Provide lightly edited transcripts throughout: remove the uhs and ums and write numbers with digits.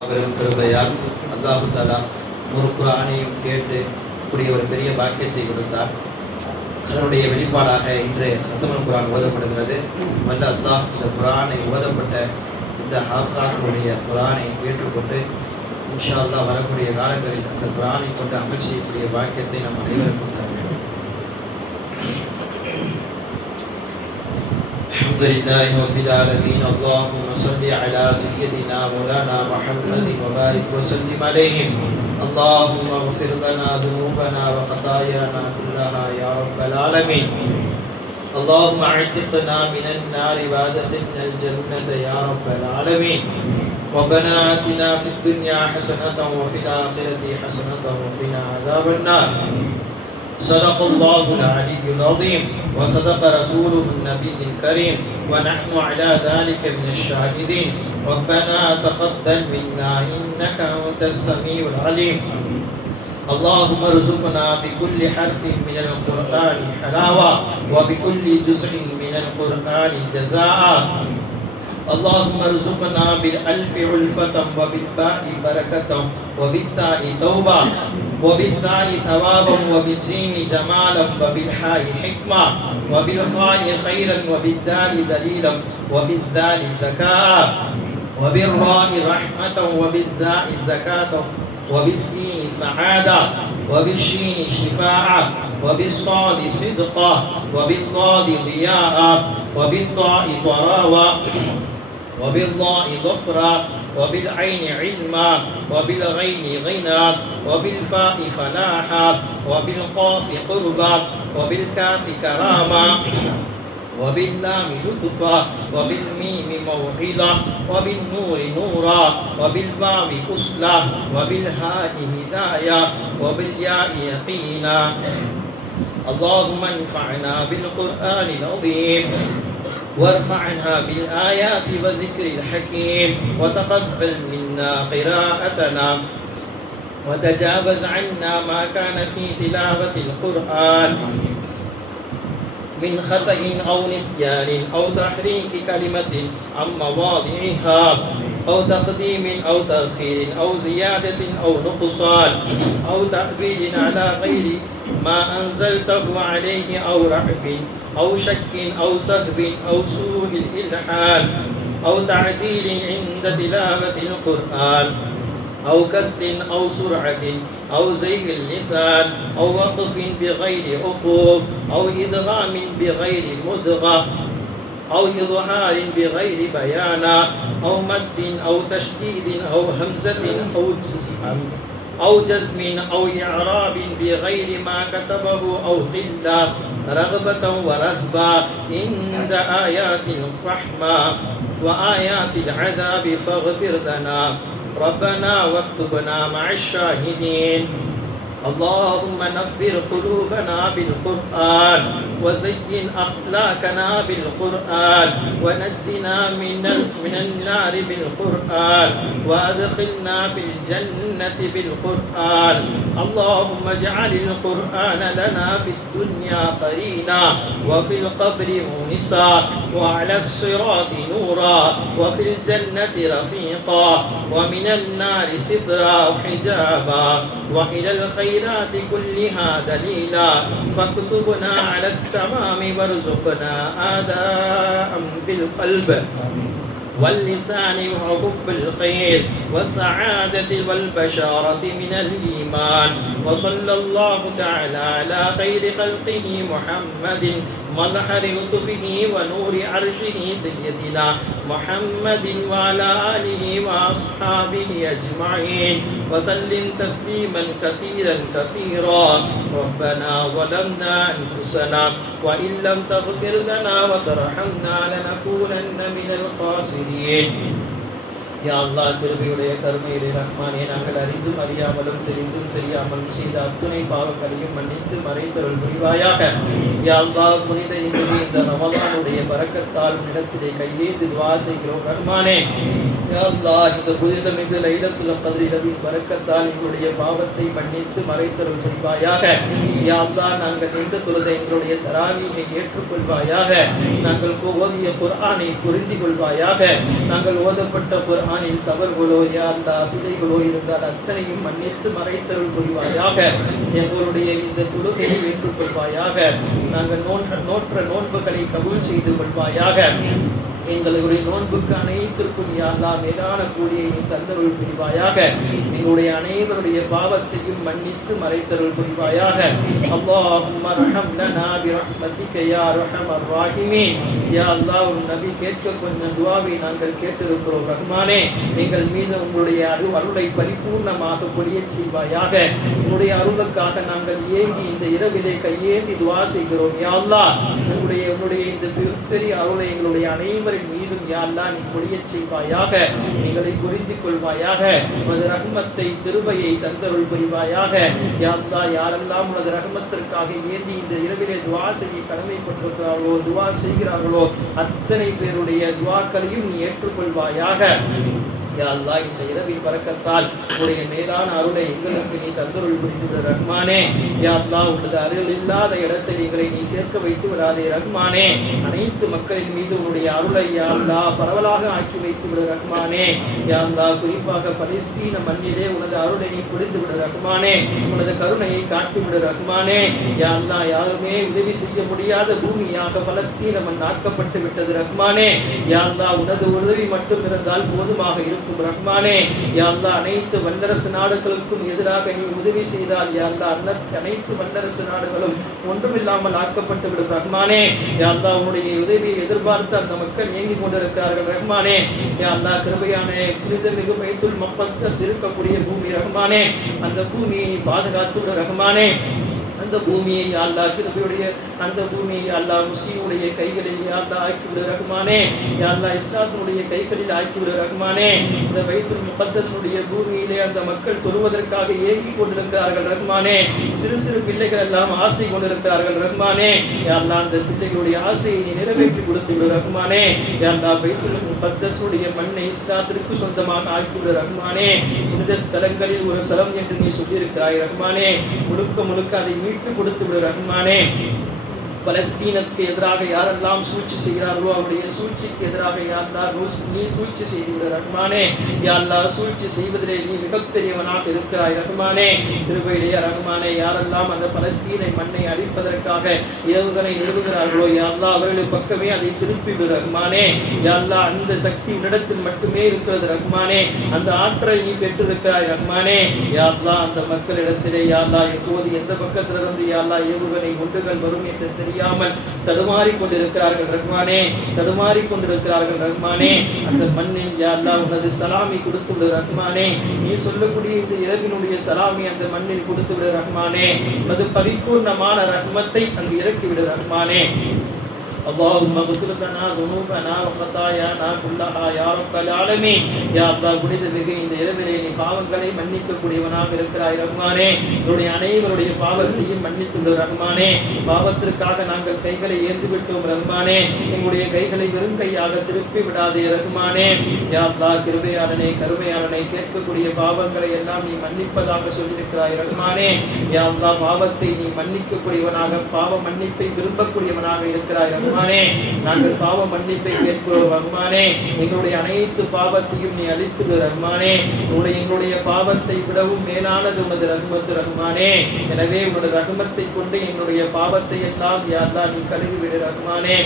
கிருபையால் அல்லாஹு தஆலா ஒரு குர்ஆனையும் கேட்டு கூடிய ஒரு பெரிய பாக்கியத்தை கொடுத்தார். அதனுடைய வெளிப்பாடாக இன்று கத்தமல் குர்ஆன் ஓதப்படுகிறது. வல்ல அல்லாஹ் இந்த குர்ஆனை ஓதப்பட்ட இந்த ஹாஃபிஸ்களுடைய குர்ஆனை ஏற்றுக்கொண்டு இன்ஷா அல்லாஹ் வரக்கூடிய காலங்களில் அந்த குர்ஆனை கொண்டு அமல் செய்யக்கூடிய பாக்கியத்தை நம் அனைவருக்கும் தர வேண்டும். الحمد لله رب العالمين. اللهم صل على سيدنا مولانا محمد وبارك وسلم عليه. اللهم اغفر لنا ذنوبنا وخطايانا كلها يا رب العالمين. اللهم اعتقنا من النار وادخلنا الجنة يا رب العالمين. ربنا آتنا في الدنيا حسنة وفي الآخرة حسنة وقنا عذاب النار. صدق الله العلي العظيم وصدق رسوله النبي الكريم ونحن على ذلك من الشاهدين. ربنا تقبل منا إنك أنت السميع العليم. اللهم ارزقنا بكل حرف من القرآن حلاوة وبكل جزء من القرآن جزاء. اللهم ارزقنا بالألف علفة وبالباء بركة وبالتاء توبة وبالثاء ثوابا وبالجيم جمالا وبالحاء حكمة وبالخاء خيرا وبالدال دليلا وبالذال ذكاء وبالراء رحمة وبالزاء زكاة وبالسين سعادة وبالشين شفاء وبالصاد صدقا وبالضاد ضياء وبالطاء طراوة وبالضاء ظفرا وبالعين علما وبالغين غنى وبالفاء فلاحا وبالقاف قربا وبالكاف كراما وباللام لطفا وبالميم موعظة وبالنور نورا وبالواو كسلا وبالهاء هداية وبالياء يقينا. اللهم انفعنا بالقرآن العظيم وارفعنا بالآيات والذكر الحكيم وتقبل منا قراءتنا وتجاوز عنا ما كان في تلاوة القرآن من خطأ أو نسيان أو تحريك كلمة عن مواضعها أو تقديم أو تأخير أو زيادة أو نقصان أو تأويل على غير ما أنزلته عليه أو رعب أو شك أو سهو أو سوء الإلحاد أو تعجيل عند تلاوة القرآن أو كسل أو سرعة أو زيغ اللسان أو وقف بغير عقوب أو إدغام بغير مدغة أو إظهار بغير بيان أو مد أو تشديد أو همزة أو جزم أو إعراب بغير ما كتبه أو قلة رغبة ورهبة عند آيات الرحمة وآيات العذاب فاغفر لنا ربنا واكتبنا مع الشاهدين. اللهم نبر قلوبنا بالقرآن وزين أخلاقنا بالقرآن ونجنا من النار بالقرآن وأدخلنا في الجنة بالقرآن. اللهم اجعل القرآن لنا في الدنيا قرينا وفي القبر مونسا وعلى الصراط نورا وفي الجنة رفيقا ومن النار سترا وحجابا وإلى الخير كلها دليلا. فاكتبنا على التمام وارزقنا آداء بالقلب واللسان وحب الخير والسعادة والبشارة من الإيمان. وصلى الله تعالى على خير خلقه محمد مظهر لطفه ونور عرشه سيدنا محمد وعلى آله وأصحابه أجمعين وسلم تسليما كثيرا كثيرا. ربنا ظلمنا أنفسنا وإن لم تغفر لنا وترحمنا لنكونن من الخاسرين. யா அல்லாஹ் கிருபையுடைய கருணையுடைய ரஹ்மானே, நாங்கள் அறிந்தும் அறியாமலும் தெரிந்தும் தெரியாமலும் செய்த அத்துணை பாவங்களையும் மன்னித்து மறைத்தருள் புரிவாயாக. யா அல்லாஹ் புனித இந்த ரமலானுடைய பரக்கத்தால் இடத்திலே கையேந்து துஆ செய்கிறோம் ரஹ்மானே. யா அல்லாஹ் இந்த புனிதமிகு லைலத்துல் கத்ரின் பரக்கத்தால் எங்களுடைய பாவத்தை மன்னித்து மறைத்தருள் புரிவாயாக. யா அல்லாஹ் நாங்கள் இந்த தொழுத எங்களுடைய தராவீகை ஏற்றுக்கொள்வாயாக. நாங்கள் ஓதிய குர்ஆனை புரிந்து கொள்வாயாக. நாங்கள் ஓதப்பட்ட குர்ஆனில் தவறுகளோ யா அல்லாஹ் பிழைகளோ இருந்தால் அத்தனையும் மன்னித்து மறைத்தருள் புரிவாயாக. எங்களுடைய இந்த தொழுகையை ஏற்றுக்கொள்வாயாக. நாங்கள் நோற்ற நோன்புகளை கபூல் செய்து கொள்வாயாக. எங்களுடைய நோன்புக்கு அனைத்திற்கும் யா அல்லாஹ் மேலான கூலியை நீ தந்தருள் புரிவாயாக. எங்களுடைய அனைவருடைய பாவத்தையும் மன்னித்து மறைத்தருள் புரிவாயாக. அல்லாஹும்ம ரஹம் லனா பிரஹ்மதிக யா அர்ஹமர் ராஹிமீன். யா அல்லாஹ் உன் நபி கேட்க கொஞ்சம் துஆவை நாங்கள் கேட்டிருக்கிறோம் ரஹ்மானே. எங்கள் மீது உங்களுடைய அருளை பரிபூர்ணமாக பொழியச் செய்வாயாக. உங்களுடைய அருளுக்காக நாங்கள் ஏங்கி இந்த இரவிலே கையேந்தி துஆ செய்கிறோம் யா அல்லாஹ். உங்களுடைய இந்த பெரிய அருளை எங்களுடைய அனைவரும் மீதும் யா அல்லாஹ் நீ பொழியச் செய்வாயாக. எங்களை புரிந்து கொள்வாயாக. உனது ரஹ்மத்தை கிருபையை தந்தருள் புரிவாயாக. யா அல்லாஹ் யாரெல்லாம் உனது ரஹ்மத்திற்காக ஏந்தி இந்த இரவிலே துஆ செய்ய கடமைப்பட்டிருக்கிறார்களோ துஆ செய்கிறார்களோ அத்தனை பேருடைய துஆக்களையும் நீ ஏற்றுக்கொள்வாயாக. யா அல்லாஹ் இந்த இரவின் பரக்கத்தால் உடைய மேலான அருளை எங்களுக்கு நீ தந்தருள் புரிந்து ரஹ்மானே. யா அல்லாஹ் உனது அருள் இல்லாத இடத்தில் எங்களை நீ சேர்க்க வைத்து விடாதே ரஹ்மானே. அனைத்து மக்களின் மீது உன்னுடைய அருளை யா அல்லாஹ் பரவலாக ஆக்கி வைத்து விடு ரஹ்மானே. யா அல்லாஹ் குறிப்பாக பலஸ்தீன மண்ணிலே உனது அருளை நீ புரிந்து விடு ரஹ்மானே. உனது கருணையை காட்டி விடு ரஹ்மானே. யா அல்லாஹ் யாருமே உதவி செய்ய முடியாத பூமியாக பலஸ்தீன மண் ஆக்கப்பட்டு விட்டது ரஹ்மானே. யா அல்லாஹ் உனது உதவி மட்டும் இருந்தால் போதுமாக இருக்கும் ரஹ்மானே. யா அல்லாஹ் அனைத்து வல்லரசு நாடுகளுக்கும் எதிராக நீ உதவி செய்தால் யா அல்லாஹ் அனைத்து வல்லரசு நாடுகளும் ஒன்றுமில்லாமல் ஆக்கப்பட்டு விடும் ரஹ்மானே. யா அல்லாஹ் உன்னுடைய உதவியை எதிர்பார்த்து அந்த மக்கள் இயங்கிக் கொண்டிருக்கிறார்கள் ரஹ்மானே. யா அல்லாஹ் கிருபையான புனித மிகு பைத்துல் முகத்தஸ் இருக்கக்கூடிய பூமி ரஹ்மானே. அந்த பூமியை நீ பாதுகாத்து விடு ரஹ்மானே. அந்த பூமியை யா அல்லாஹ் கிருபையுடைய அந்த பூமியை யா அல்லாஹ் முஸ்லிமுடைய கைகளில் யா அல்லாஹ் ஆக்கிவிடு ரஹ்மானே. யா அல்லாஹ் இஸ்லாமுடைய கைகளில் ஆக்கிவிடு ரஹ்மானே. இந்த பைத்துல் முகத்தஸுடைய பூமியிலே அந்த மக்கள் தொழுவதற்காக ஏங்கிக் கொண்டிருக்கிறார்கள் ரஹ்மானே. சிறு சிறு பிள்ளைகள் எல்லாம் ஆசை கொண்டிருக்கிறார்கள் ரஹ்மானே. யா அல்லாஹ் அந்த பிள்ளைகளுடைய ஆசையை நீ நிறைவேற்றி கொடுத்து விடு ரஹ்மானே. யா அல்லாஹ் பைத்துல் முகத்தஸுடைய மண்ணை இஸ்லாத்திற்கு சொந்தமாக ஆக்கிவிடு ரஹ்மானே. புனித ஸ்தலங்களில் ஒரு ஸ்தலம் என்று நீ சொல்லியிருக்கிறாய் ரஹ்மானே. முழுக்க அதை மீட்டு கொடுத்து விடு ரஹ்மானே. பலஸ்தீனுக்கு எதிராக யாரெல்லாம் சூழ்ச்சி செய்கிறார்களோ அவருடைய சூழ்ச்சிக்கு எதிராக யா அல்லாஹ் நீ சூழ்ச்சி செய்து விடு ரஹ்மானே. யா அல்லாஹ் சூழ்ச்சி செய்வதிலே நீ மிகப்பெரியவனாக இருக்கிறாய் ரஹ்மானே. கிருபையிலேயே ரஹ்மானே யாரெல்லாம் அந்த பலஸ்தீனை மண்ணை அழிப்பதற்காக ஏவுகணை நிறுவுகிறார்களோ யா அல்லாஹ் அவர்களுக்கு பக்கமே அதை திருப்பி விடு ரஹ்மானே. யா அல்லாஹ் அந்த சக்தி உன்னிடத்தில் மட்டுமே இருக்கிறது ரஹ்மானே. அந்த ஆற்றலை நீ பெற்றிருக்கிறாய் ரஹ்மானே. யா அல்லாஹ் அந்த மக்களிடத்திலே யா அல்லாஹ் எப்போது எந்த பக்கத்திலிருந்து யா அல்லாஹ் ஏவுகணை குண்டுகள் வரும் என்று தெரியாமல் தடுமாறி கொண்டிருக்கிறார்கள் ரஹ்மானே. தடுமாறி கொண்டிருக்கிறார்கள் ரஹ்மானே. அந்த மண்ணில் யா அல்லாஹ் உனது சலாமி கொடுத்து விடு ரஹ்மானே. நீ சொல்லக்கூடிய இந்த இரவினுடைய சலாமி அந்த மண்ணில் கொடுத்து விடு ரஹ்மானே. அது பரிபூர்ணமான ரஹ்மத்தை அங்கு இறக்கி விடு ரஹ்மானே. اللهم اغفر لنا ذنوبنا وخطايانا كلها يا رب العالمين. யா அல்லாஹ் புனித மிகு இந்த இரவிலே நீ பாவங்களை மன்னிக்க கூடியவனாக இருக்கிறாய் ரஹ்மானே. என்னுடைய அனைவருடைய பாவத்தையும் மன்னித்து விடு ரஹ்மானே. பாவத்திற்காக நாங்கள் கைகளை ஏந்தி விட்டோம் ரஹ்மானே. எங்களுடைய கைகளை வெறும் கையாக திருப்பி விடாதே ரஹ்மானே. யா அல்லாஹ் கிருபையாளனே கருமையாளனே கேட்கக்கூடிய பாவங்களை எல்லாம் நீ மன்னிப்பதாக சொல்லியிருக்கிறாய் ரஹ்மானே. யா அல்லாஹ் பாவத்தை நீ மன்னிக்க கூடியவனாக பாவ மன்னிப்பை விரும்பக்கூடியவனாக இருக்கிறாய் ரஹ்மானே. நாங்கள் பாவ மன்னிப்பை கேட்கிறோம் ரஹ்மானே. எங்களுடைய அனைத்து பாவத்தையும் நீ அழித்து விடு ரஹ்மானே. எங்களுடைய பாவத்தை விடவும் மேலானது உனது ரஹ்மத்து ரஹ்மானே. எனவே உனது ரஹ்மத்தை கொண்டு எங்களுடைய பாவத்தை எல்லாம் யா அல்லாஹ் நீ கழுவி விடு ரஹ்மானே.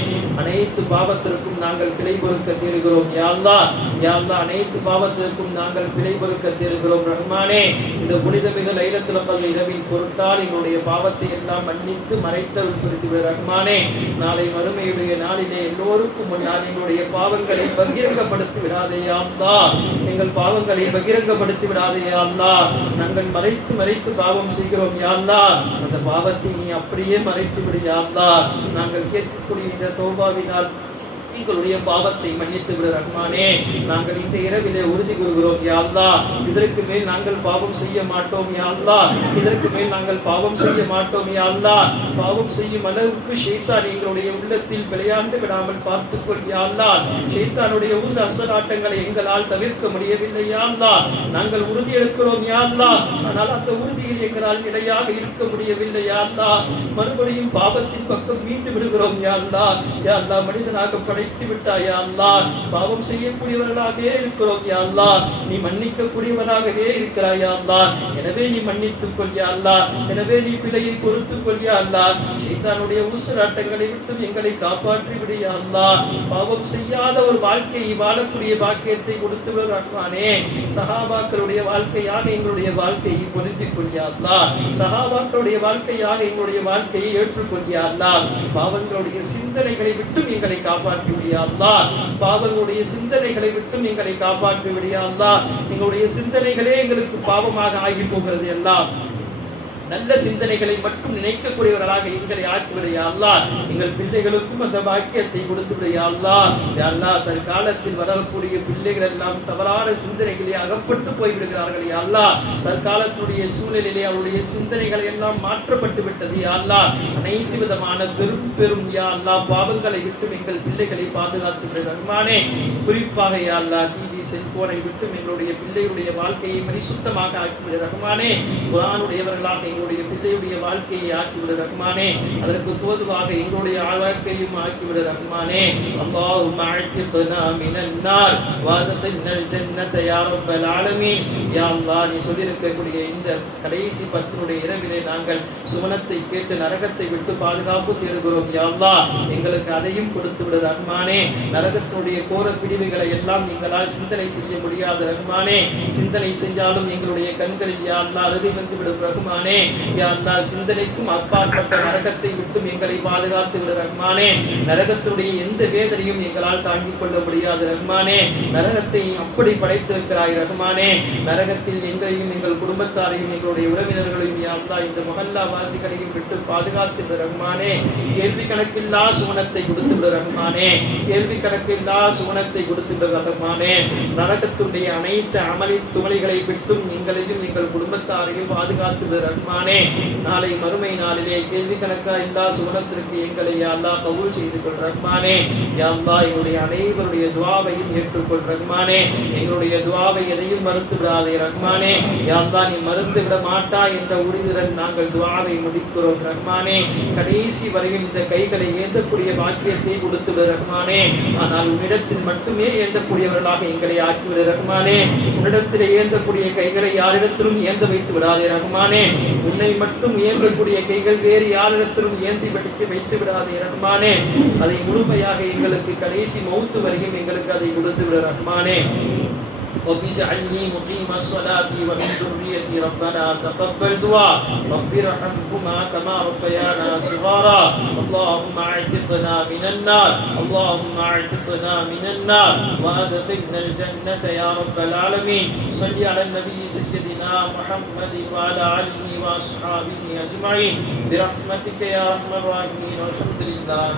அனைத்து பாவத்திற்கும் நாங்கள் பிழை பொறுக்க தேடுகிறோம் யா அல்லாஹ். யா அல்லாஹ் அனைத்து பாவத்திற்கும் நாங்கள் பிழை பொறுக்க தேடுகிறோம் ரஹ்மானே. இந்த புனிதமிகு லைலத்துல் கத்ர் இரவின் பொருட்டால் எங்களுடைய பாவத்தை எல்லாம் மன்னித்து மறைத்தருள் புரிந்து விடு ரஹ்மானே. நாளை மறுமையுடைய நாளிலே எல்லோருக்கும் முன்னால் எங்களுடைய பாவங்களை பகிரங்கப்படுத்தி விடாதே யா அல்லாஹ். எங்கள் பாவங்களை பகிரங்கப்படுத்தி விடாதே யா அல்லாஹ். நாங்கள் மறைத்து பாவம் செய்கிறோம் யா அல்லாஹ். அந்த பாவத்தை நீ அப்படியே மறைத்து விடு யா அல்லாஹ். நாங்கள் கேட்கக்கூடிய இந்த தௌபாவினால் எங்களுடைய பாவத்தை மன்னித்து விடு ரஹ்மானே. நாங்கள் இந்த இரவிலே உறுதி கூறுகிறோம் யா அல்லாஹ். இதற்கு மேல் நாங்கள் பாவம் செய்ய மாட்டோம் யா அல்லாஹ். இதற்கு மேல் நாங்கள் பாவம் செய்ய மாட்டோம் யா அல்லாஹ். பாவம் செய்யும் அளவுக்கு ஷைத்தான் எங்களுடைய உள்ளத்தில் விளையாண்டு விடாமல் பார்த்துக்கொள் யா அல்லாஹ். ஷைத்தானுடைய அசலாட்டங்களை எங்களால் தவிர்க்க முடியவில்லை யா அல்லாஹ். நாங்கள் உறுதி எடுக்கிறோம் யா அல்லாஹ். ஆனால் அந்த உறுதியில் எங்களால் நிலையாக இருக்க முடியவில்லை யா அல்லாஹ். மறுபடியும் பாவத்தின் பக்கம் மீண்டு விடுகிறோம் யா அல்லாஹ். யா அல்லாஹ் மனிதனாக படைத்து விட்டாய் யா அல்லாஹ். பாவம் செய்யக்கூடியவர்களாகவே இருக்கிறோம் யா அல்லாஹ். நீ மன்னிக்கக்கூடியவனாகவே இருக்கிறாய் யா அல்லாஹ். எனவே நீ மன்னித்துக் கொள் யா அல்லாஹ். எனவே நீ பிழையை பொறுத்துக் கொள் யா அல்லாஹ். ஷைத்தானுடைய ஊசலாட்டங்களை விட்டு எங்களை காப்பாற்றி விடு யா அல்லாஹ். பாவம் செய்யாத ஒரு வாழ்க்கையை வாழக்கூடிய பாக்கியத்தை கொடுத்து விடு ரஹ்மானே. சஹாபாக்களுடைய வாழ்க்கையாக எங்களுடைய வாழ்க்கையை பொருத்திக் கொள் யா அல்லாஹ். சஹாபாக்களுடைய வாழ்க்கையாக எங்களுடைய வாழ்க்கையை ஏற்றுக்கொள் யா அல்லாஹ். பாவங்களுடைய சிந்தனைகளை விட்டு எங்களை காப்பாற்றி விடு யா அல்லாஹ். பாவங்களுடைய சிந்தனைகளை விட்டு எங்களை காப்பாற்றி விடு யா அல்லாஹ். எங்களுடைய சிந்தனைகளே எங்களுக்கு பாவமாக ஆகி போகிறது எல்லாம். நல்ல சிந்தனைகளை மட்டும் நினைக்கக்கூடியவர்களாக எங்களை ஆக்கிவிடு யா அல்லாஹ். எங்கள் பிள்ளைகளுக்கும் அந்த பாக்கியத்தை கொடுத்து விடு யா அல்லாஹ். யா அல்லாஹ், தற்காலத்தில் வரக்கூடிய பிள்ளைகள் எல்லாம் தவறான சிந்தனைகளே அகப்பட்டு போய்விடுகிறார்கள் யா அல்லாஹ். தற்காலத்துடைய சூழலிலே அவருடைய சிந்தனைகள் எல்லாம் மாற்றப்பட்டு விட்டது யா அல்லாஹ். அனைத்து விதமான பெரும் பெரும் யா அல்லாஹ் பாவங்களை விட்டு எங்கள் பிள்ளைகளை பாதுகாத்து விடு ரஹ்மானே. குறிப்பாக யா அல்லாஹ் டிவி செல்போனை விட்டு எங்களுடைய பிள்ளையுடைய வாழ்க்கையை பரிசுத்தமாக ஆக்கிவிடு ரஹ்மானே. குர்ஆனுடையவர்களாக எங்களுடைய பிள்ளையுடைய வாழ்க்கையை ஆக்கிவிடு ரஹ்மானே. அதற்கு தோதுவாக எங்களுடைய வாழ்க்கையும் ஆக்கிவிடு ரஹ்மானே. அல்லாஹும்ம அஅ்திக்னா மினன் நார் வஅத்கில்னல் ஜன்னத யா ரப்பல் ஆலமீன். யா அல்லாஹ், நீ சொல்லியிருக்கக்கூடிய இந்த கடைசி 10 இரவிலே நாங்கள் சுவனத்தை கேட்டு நரகத்தை விட்டு பாதுகாப்பு தேடுகிறோம் யா அல்லாஹ். எங்களுக்கு அதையும் கொடுத்து விடு ரஹ்மானே. நரகத்தினுடைய கோர பிடிவுகளை எல்லாம் எங்களால் சிந்தனை செய்ய முடியாது ரஹ்மானே. சிந்தனை செஞ்சாலும் எங்களுடைய கண்களில் யா அல்லாஹ் அழுகை வந்து விடு ரஹ்மானே. யா அல்லாஹ், சிந்தனைக்கும் அப்பாற்பட்ட நரகத்தை விட்டு எங்களை பாதுகாத்து விடு ரஹ்மானே. நரகத்துடைய எந்த வேதனையும் எங்களால் தாங்கிக் கொள்ள முடியாது ரஹ்மானே. நரகத்தை அப்படி படைத்திருக்கிறாய் ரஹ்மானே. நரகத்தில் எங்களையும் எங்கள் குடும்பத்தாரையும் எங்களுடைய உறவினர்களையும் யா அல்லாஹ் இந்த மஹல்லா வாசிகளையும் விட்டு பாதுகாத்து விடு ரஹ்மானே. கேள்வி கணக்கில்லா சுவனத்தை கொடுத்து விடு ரஹ்மானே. கேள்வி கணக்கில்லா சுவனத்தை கொடுத்து விடு ரஹ்மானே. நரகத்துடைய அனைத்து அமளி துளைகளை விட்டும் எங்களையும் எங்கள் குடும்பத்தாரையும் பாதுகாத்து விடு ரஹ்மானே. நாளை மறுமை நாளிலே கேள்வி கணக்கா இல்லா சுவனத்திற்கு எங்களை யா அல்லாஹ் கபூல் செய்து கொள் ரஹ்மானே. யா அல்லாஹ், எங்களுடைய அனைவருடைய துஆவையும் ஏற்றுக்கொள் ரஹ்மானே. எங்களுடைய துஆவை எதையும் மறுத்து விடாதே ரஹ்மானே. யா அல்லாஹ், நீ மறுத்து விட மாட்டாய் என்ற உறுதியுடன் நாங்கள் துஆவை முடிக்கிறோம் ரஹ்மானே. கடைசி வரையும் இந்த கைகளை ஏந்தக்கூடிய பாக்கியத்தை கொடுத்து விடு ரஹ்மானே. ஆனால் உன்னிடத்தில் மட்டுமே ஏந்தக்கூடியவர்களாக எங்களை ஆக்கிவிடு ரஹ்மானே. உன்னிடத்தில் ஏந்தக்கூடிய கைகளை யாரிடத்திலும் ஏந்த வைத்து விடாதே ரஹ்மானே. உன்னை மட்டும் இயங்கக்கூடிய கைகள் வேறு யாரிடத்திலும் ஏந்தி வைத்து விடாதே ரஹ்மானே. அதை முழுமையாக எங்களுக்கு கடைசி மௌத்து வரையும் எங்களுக்கு அதை கொடுத்து விட ரஹ்மானே. وَبِجْعَلْنِي مُقِيمَ الصَّلَاةِ وَمِنْ ذُرِّيَّتِي رَبَّنَا تَقَبَّلْ دُعَاء رَبِّ ارْحَمْهُمَا كَمَا رَبَّيَانَا صِغَارًا اللهم اعتقنا من النار اللهم اعتقنا من النار وأدخلنا الجنة يا رب العالمين. صل على النبي سيدنا محمد وعلى آله وأصحابه أجمعين برحمتك يا أرحم الراحمين والحمد لله.